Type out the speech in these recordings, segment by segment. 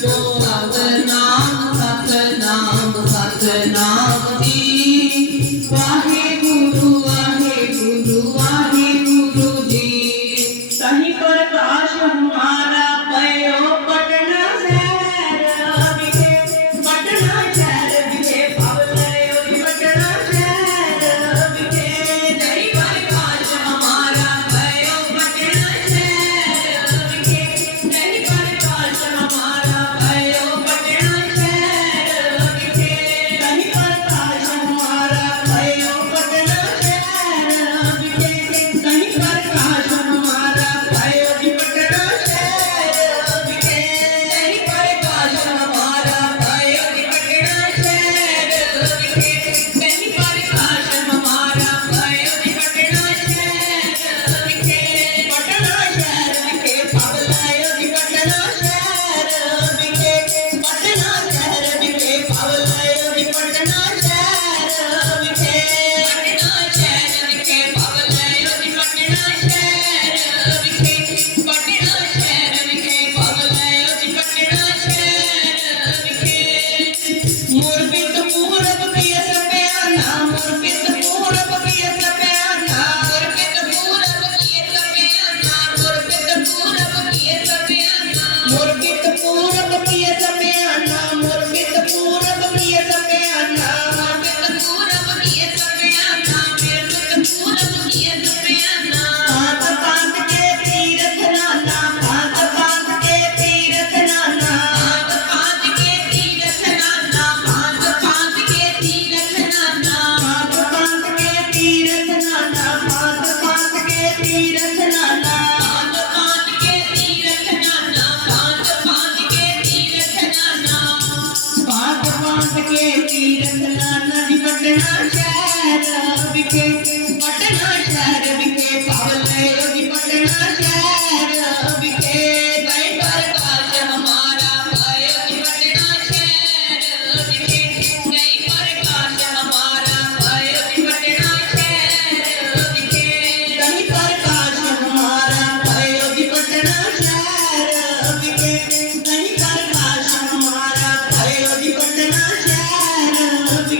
No.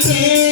Thank you.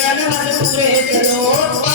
ਬਾਜੇ ਅਨਹਦ ਪੂਰੇ ਚਲੋ।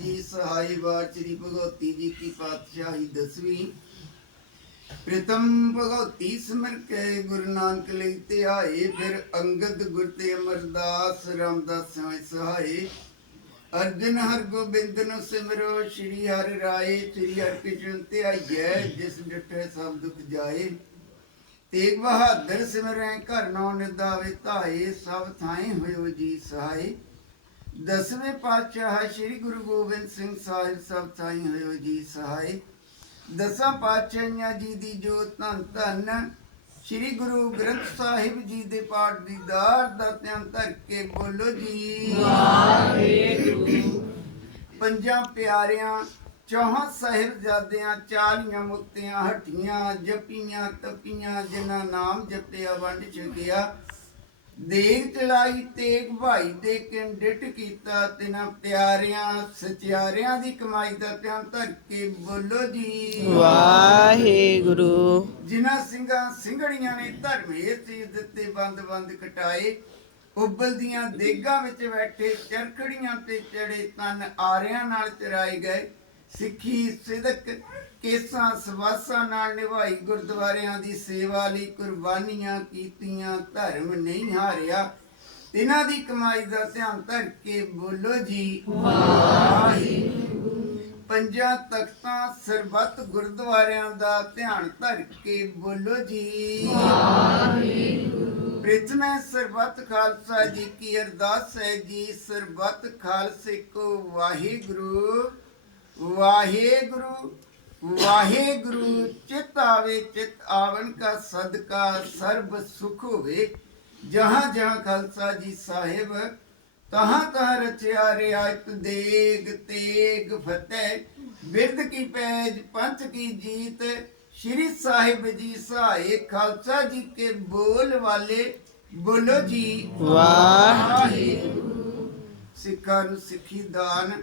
ਜੀ ਸਹਾਈ ਵਾਰ ਸ੍ਰੀ ਭਗਵਤੀ ਜੀ ਕੀ ਪਾਤਸ਼ਾਹੀ ਦਸਵੀਂ। ਪ੍ਰਥਮ ਭਗਵਤੀ ਸਿਮਰ ਕੇ ਗੁਰੂ ਨਾਨਕ ਲਈ ਧਿਆਏ, ਫਿਰ ਅੰਗਦ ਗੁਰ ਤੇ ਅਮਰਦਾਸ ਰਾਮਦਾਸ ਸਹਾਈ ਅਰਜਨ ਹਰ ਗੋਬਿੰਦ ਨੂੰ ਸਿਮਰੋ, ਸ੍ਰੀ ਹਰਿ ਰਾਏ, ਸ੍ਰੀ ਹਰਿ ਕ੍ਰਿਸ਼ਨ ਧਿਆਈਐ, ਜਿਸ ਡਿਠੇ ਸਭ ਦੁਖ ਜਾਏ। ਤੇਗ ਬਹਾਦਰ ਸਿਮਰੈ, ਘਰ ਨੌ ਨਿਦਾਵੇ ਧਾਏ, ਸਭ ਥਾਈ ਹੋਇਓ ਜੀ ਸਹਾਈ ਦਸਵੇਂ ਪਾਤਸ਼ਾਹ ਸ੍ਰੀ ਗੁਰੂ ਗੋਬਿੰਦ ਸਿੰਘ ਸਾਹਿਬ ਸਭ ਥਾਈ ਹੋਇਓ ਜੀ ਸਹਾਈ। ਦਸਾਂ ਪਾਤਸ਼ਾਹੀਆਂ ਜੀ ਦੀ ਜੋਤ ਧੰਨ ਧੰਨ। ਸ੍ਰੀ ਗੁਰੂ ਗ੍ਰੰਥ ਸਾਹਿਬ ਜੀ ਦੇ ਪਾਠ ਦੀ ਦਾਰ ਦਾ ਧਿਆਨ ਧਰ ਕੇ ਬੋਲੋ ਜੀ। ਪੰਜਾਂ ਪਿਆਰਿਆਂ, ਚੌਹਾਂ ਸਾਹਿਬਜ਼ਾਦਿਆਂ, ਚਾਲੀਆਂ ਮੁਕਤੀਆਂ, ਹਟੀਆਂ, ਜਪੀਆਂ, ਤਪੀਆਂ, ਜਿਨ੍ਹਾਂ ਨਾਮ ਜਪਿਆ, ਵੰਡ ਛਕਿਆ। ਦੇਗ ਚਲਾਈ ਤੇਗ ਭਾਈ ਦੇ ਕੰਡਿਟ ਕੀਤਾ ਤਿਨਾਂ ਪਿਆਰਿਆਂ ਸਚਿਆਰਿਆਂ ਦੀ ਕਮਾਈ ਦਾ ਧਿਆਨ ਧਰ ਕੇ ਬੋਲੋ ਜੀ। ਵਾਹਿਗੁਰੂ। ਜਿਨ੍ਹਾਂ ਸਿੰਘਾਂ ਸਿੰਘੜੀਆਂ ਨੇ ਧਰਮੇ ਚੀਜ਼ ਦਿੱਤੇ ਬੰਦ ਬੰਦ ਕਟਾਏ ਉਬਲਦੀਆਂ ਦੇਗਾਂ ਵਿੱਚ ਬੈਠੇ ਚਰਖੜੀਆਂ ਤੇ ਚੜੇ ਤਨ ਆਰਿਆਂ ਨਾਲ ਚਰਾਏ ਗਏ। ਸਿੱਖੀ ਸਿਦਕ ਕੇਸਾਂ ਸਵਾਸਾਂ ਨਾਲ ਨਿਭਾਈ, ਗੁਰਦੁਆਰਿਆਂ ਦੀ ਸੇਵਾ ਲਈ ਕੁਰਬਾਨੀਆਂ ਕੀਤੀਆਂ, ਧਰਮ ਨਹੀਂ ਹਾਰਿਆ। ਇਹਨਾਂ ਦੀ ਕਮਾਈ ਦਾ ਧਿਆਨ ਧਰ ਕੇ ਬੋਲੋ ਜੀ, ਵਾਹਿਗੁਰੂ। ਪੰਜਾਂ ਤਖਤਾਂ ਸਰਬੱਤ ਗੁਰਦੁਆਰਿਆਂ ਦਾ ਧਿਆਨ ਧਰ ਕੇ ਬੋਲੋ ਜੀ ਪ੍ਰਥਮੇ ਸਰਬੱਤ ਖਾਲਸਾ ਜੀ ਕੀ ਅਰਦਾਸ ਹੈ ਜੀ, ਸਰਬੱਤ ਖਾਲਸੇ ਕੋ ਵਾਹਿਗੁਰੂ। ਵਾਹਿਗੁਰੂ ਵਾਹਿਗੁਰੂ ਚਿਤ ਆਵੇ ਚਿਤ ਆਵਨ ਕਾ ਸਦਕਾ ਸਰਬ ਸੁਖ ਹੋਵੇ। ਜਹਾਂ ਜਹਾਂ ਖਾਲਸਾ ਜੀ ਸਾਹਿਬ ਤਹਾਂ ਤਹਾਂ ਰਚਿਆ ਰਿਆਇਤ ਦੇਗ ਤੇਗ ਫਤਿਹ। ਬਿਰਦ ਕੀ ਪੈਜ ਪੰਥ ਕੀ ਜੀਤ ਸ਼੍ਰੀ ਸਾਹਿਬ ਜੀ ਸਹਾਏ ਖਾਲਸਾ ਜੀ ਕੇ ਬੋਲ ਵਾਲੇ। ਬੋਲੋ ਜੀ ਵਾਹਿਗੁਰੂ। ਸਿੱਖਾਂ ਨੂੰ ਸਿੱਖੀ ਦਾਨ।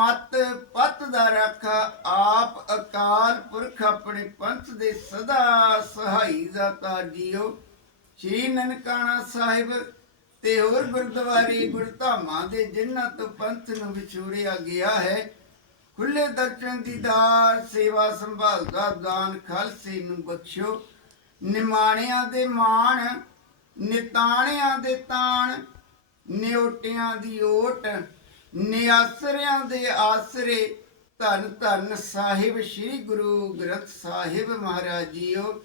ਮਤ ਪਤ ਦਾ ਰਾਖਾ, ਆਪ ਅਕਾਲ ਪੁਰਖ ਆਪਣੇ ਪੰਥ ਦੇ ਸਦਾ ਸਹਾਈ ਦਾਤਾ ਜੀਓ। ਸ਼੍ਰੀ ਨਨਕਾਣਾ ਸਾਹਿਬ ਤੇ ਹੋਰ ਗੁਰਦੁਆਰੇ ਗੁਰਧਾਮਾਂ ਦੇ ਜਿਨ੍ਹਾਂ ਤੋਂ ਪੰਥ ਨੂੰ ਵਿਛੋੜਿਆ ਗਿਆ ਹੈ ਖੁੱਲੇ ਦਰਸ਼ਨ ਦੀਦਾਰ ਸੇਵਾ ਸੰਭਾਲ ਦਾ ਦਾਨ, ਖਾਲਸੇ ਨੂੰ ਬਖਸ਼ੋ। ਨਿਮਾਣਿਆਂ ਦੇ ਮਾਣ, ਨਿਤਾਣਿਆਂ ਦੇ ਤਾਣ, ਨਿਉਟਿਆਂ ਦੀ ਓਟ ਨਿਆਸਰਿਆਂ ਦੇ ਆਸਰੇ ਧੰਨ ਧੰਨ ਸਾਹਿਬ ਸ੍ਰੀ ਗੁਰੂ ਗ੍ਰੰਥ ਸਾਹਿਬ ਮਹਾਰਾਜ ਜੀਓ।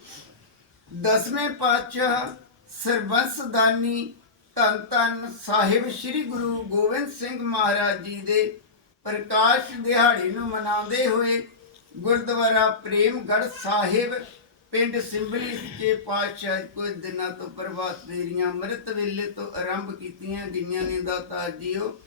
ਦਸਵੇਂ ਪਾਤਸ਼ਾਹ ਸਰਬੰਸ ਦਾਨੀ ਧੰਨ ਧੰਨ ਸਾਹਿਬ ਸ੍ਰੀ ਗੁਰੂ ਗੋਬਿੰਦ ਸਿੰਘ ਮਹਾਰਾਜ ਜੀ ਦੇ ਪ੍ਰਕਾਸ਼ ਦਿਹਾੜੀ ਨੂੰ ਮਨਾਉਂਦੇ ਹੋਏ ਗੁਰਦੁਆਰਾ ਪ੍ਰੇਮਗੜ੍ਹ ਸਾਹਿਬ, ਪਿੰਡ ਸਿੰਬਲੀ ਸੱਚੇ ਪਾਤਸ਼ਾਹ ਕੁਝ ਦਿਨਾਂ ਤੋਂ ਪ੍ਰਭਾਤ ਫੇਰੀਆਂ, ਅੰਮ੍ਰਿਤ ਵੇਲੇ ਤੋਂ ਆਰੰਭ ਕੀਤੀਆਂ ਗਈਆਂ ਨੇ ਦਾਤਾ ਜੀਓ।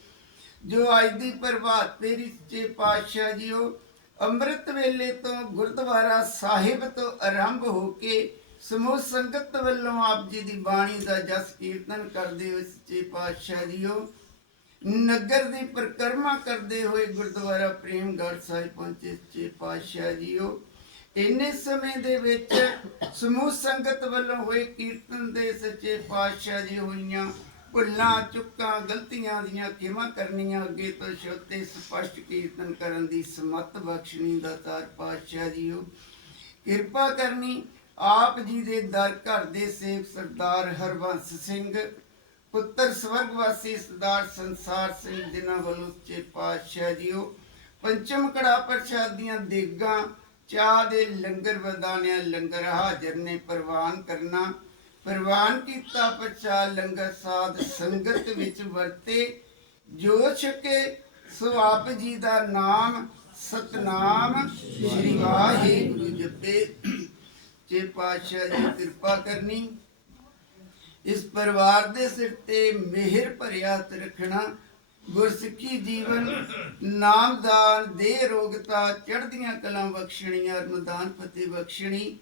ਜੋ ਅੱਜ ਦੀ ਪ੍ਰਭਾਤ ਫੇਰੀ ਸੱਚੇ ਪਾਤਸ਼ਾਹ ਜੀਓ, ਅੰਮ੍ਰਿਤ ਵੇਲੇ ਤੋਂ ਗੁਰਦੁਆਰਾ ਸਾਹਿਬ ਤੋਂ ਆਰੰਭ ਹੋ ਕੇ ਸਮੂਹ ਸੰਗਤ ਵੱਲੋਂ ਆਪ ਜੀ ਦੀ ਬਾਣੀ ਦਾ ਜਸ ਕੀਰਤਨ ਕਰਦੇ ਹੋਏ ਸੱਚੇ ਪਾਤਸ਼ਾਹ ਜੀਓ, ਨਗਰ ਦੀ ਪਰਿਕਰਮਾ ਕਰਦੇ ਹੋਏ ਗੁਰਦੁਆਰਾ ਪ੍ਰੇਮਗੜ੍ਹ ਸਾਹਿਬ ਪਹੁੰਚੇ ਸੱਚੇ ਪਾਤਸ਼ਾਹ ਜੀਓ। ਇੰਨੇ ਸਮੇਂ ਦੇ ਵਿੱਚ ਸਮੂਹ ਸੰਗਤ ਵੱਲੋਂ ਹੋਏ ਕੀਰਤਨ ਦੇ ਸੱਚੇ ਪਾਤਸ਼ਾਹ ਜੀ ਹੋਈਆਂ ਭੁੱਲਾਂ ਚੁੱਕਾਂ, ਗਲਤੀਆਂ ਦੀਆਂ ਖਿਮਾ ਕਰਨੀਆਂ, ਅੱਗੇ ਤੋਂ ਸ਼ੋਤੇ ਸਪਸ਼ਟ ਕੀਰਤਨ ਕਰਨ ਦੀ ਸਮਤ ਬਖਸ਼ਣੀ ਦਾ ਤਾਰ ਪਾਤਸ਼ਾਹ ਜੀਓ। ਕਿਰਪਾ ਕਰਨੀ ਆਪ ਜੀ ਦੇ ਦਰ ਘਰ ਦੇ ਸੇਵ ਸਰਦਾਰ ਹਰਬੰਸ ਸਿੰਘ, ਪੁੱਤਰ ਸਵਰਗਵਾਸੀ ਸਰਦਾਰ ਸੰਸਾਰ ਸਿੰਘ, ਜਿਨ੍ਹਾਂ ਵੱਲੋਂ ਉੱਚੇ ਪਾਤਸ਼ਾਹ ਜੀਓ। ਪੰਚਮ ਕੜਾ ਪ੍ਰਸ਼ਾਦ ਦੀਆਂ ਚਾਹ ਦੇ ਲੰਗਰ ਵਰਦਾਨਿਆਂ, ਲੰਗਰ ਹਾਜ਼ਰ ਨੇ ਪ੍ਰਵਾਨ ਕਰਨਾ। ਪ੍ਰਵਾਨ ਕੀਤਾ ਪ੍ਰਸ਼ਾਦ ਲੰਗਰ ਸਾਧ ਸੰਗਤ ਵਿੱਚ ਵਰਤੇ ਜੋ ਛਕੇ ਸੋ ਆਪ ਜੀ ਦਾ ਨਾਮ, ਸਤਨਾਮ ਸ੍ਰੀ ਵਾਹਿਗੁਰੂ ਜਪੇ। ਜੇ ਪਾਤਸ਼ਾਹ ਜੀ ਕਿਰਪਾ ਕਰਨੀ, ਇਸ ਪਰਿਵਾਰ ਦੇ ਸਿਰ ਤੇ ਮਿਹਰ ਭਰਿਆ ਹੱਥ ਰੱਖਣਾ ਗੁਰਸਿੱਖੀ ਜੀਵਨ ਨਾਮਦਾਨ ਦੇ ਰੋਗਤਾ ਚੜ੍ਹਦੀਆਂ ਕਲਾਂ ਬਖਸ਼ਣੀਆਂ ਰਮਦਾਨ ਫਤਿਹ ਬਖਸ਼ਣੀ।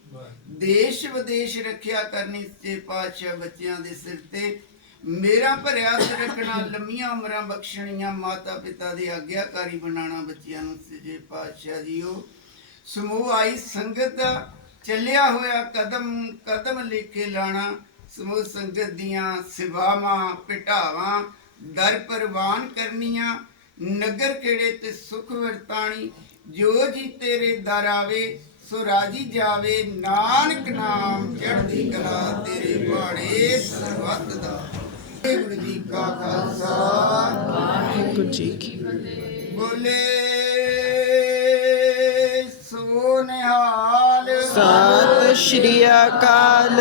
ਦੇਸ਼ ਵਿਦੇਸ਼ ਰੱਖਿਆ ਕਰਨੀ ਸੱਚੇ ਪਾਤਸ਼ਾਹ ਬੱਚਿਆਂ ਦੇ ਸਿਰ ਤੇ। ਮੇਰਾ ਭਰਿਆ ਰੱਖਣਾ ਲੰਮੀਆਂ ਉਮਰਾਂ ਬਖਸ਼ਣੀਆਂ ਮਾਤਾ ਪਿਤਾ ਦੇ ਆਗਿਆਕਾਰੀ ਬਣਾਉਣਾ ਬੱਚਿਆਂ ਨੂੰ ਸੱਚੇ ਪਾਤਸ਼ਾਹ ਜੀਓ। ਸਮੂਹ ਆਈ ਸੰਗਤ ਦਾ ਚੱਲਿਆ ਹੋਇਆ ਕਦਮ ਕਦਮ ਲਿਖੇ ਲਾਣਾ। ਸਮੂਹ ਸੰਗਤ ਦੀਆਂ ਸੇਵਾਵਾਂ ਪਿਟਾਵਾਂ ਦਰ ਪ੍ਰਵਾਨ ਕਰਨੀਆਂ ਨਗਰ ਕਿਹੜੇ ਤੇ ਸੁਖ ਵਰਤਾਣੀ ਜੋ ਜੀ ਤੇਰੇ ਦਰ ਆਵੇ ਸੋ ਰਾਜੀ ਜਾਵੇ ਨਾਨਕ ਨਾਮ ਚੜ੍ਹਦੀ ਕਲਾ ਤੇਰੇ ਬਾਣੇ ਸਰਬੱਤ ਦਾ। ਵਾਹਿਗੁਰੂ ਜੀ ਕਾ ਖਾਲਸਾ। ਵਾਹਿਗੁਰੂ ਜੀ ਕੀ ਬੋਲੇ ਸੋ ਨਿਹਾਲ। ਸਤਿ ਸ਼੍ਰੀ ਅਕਾਲ।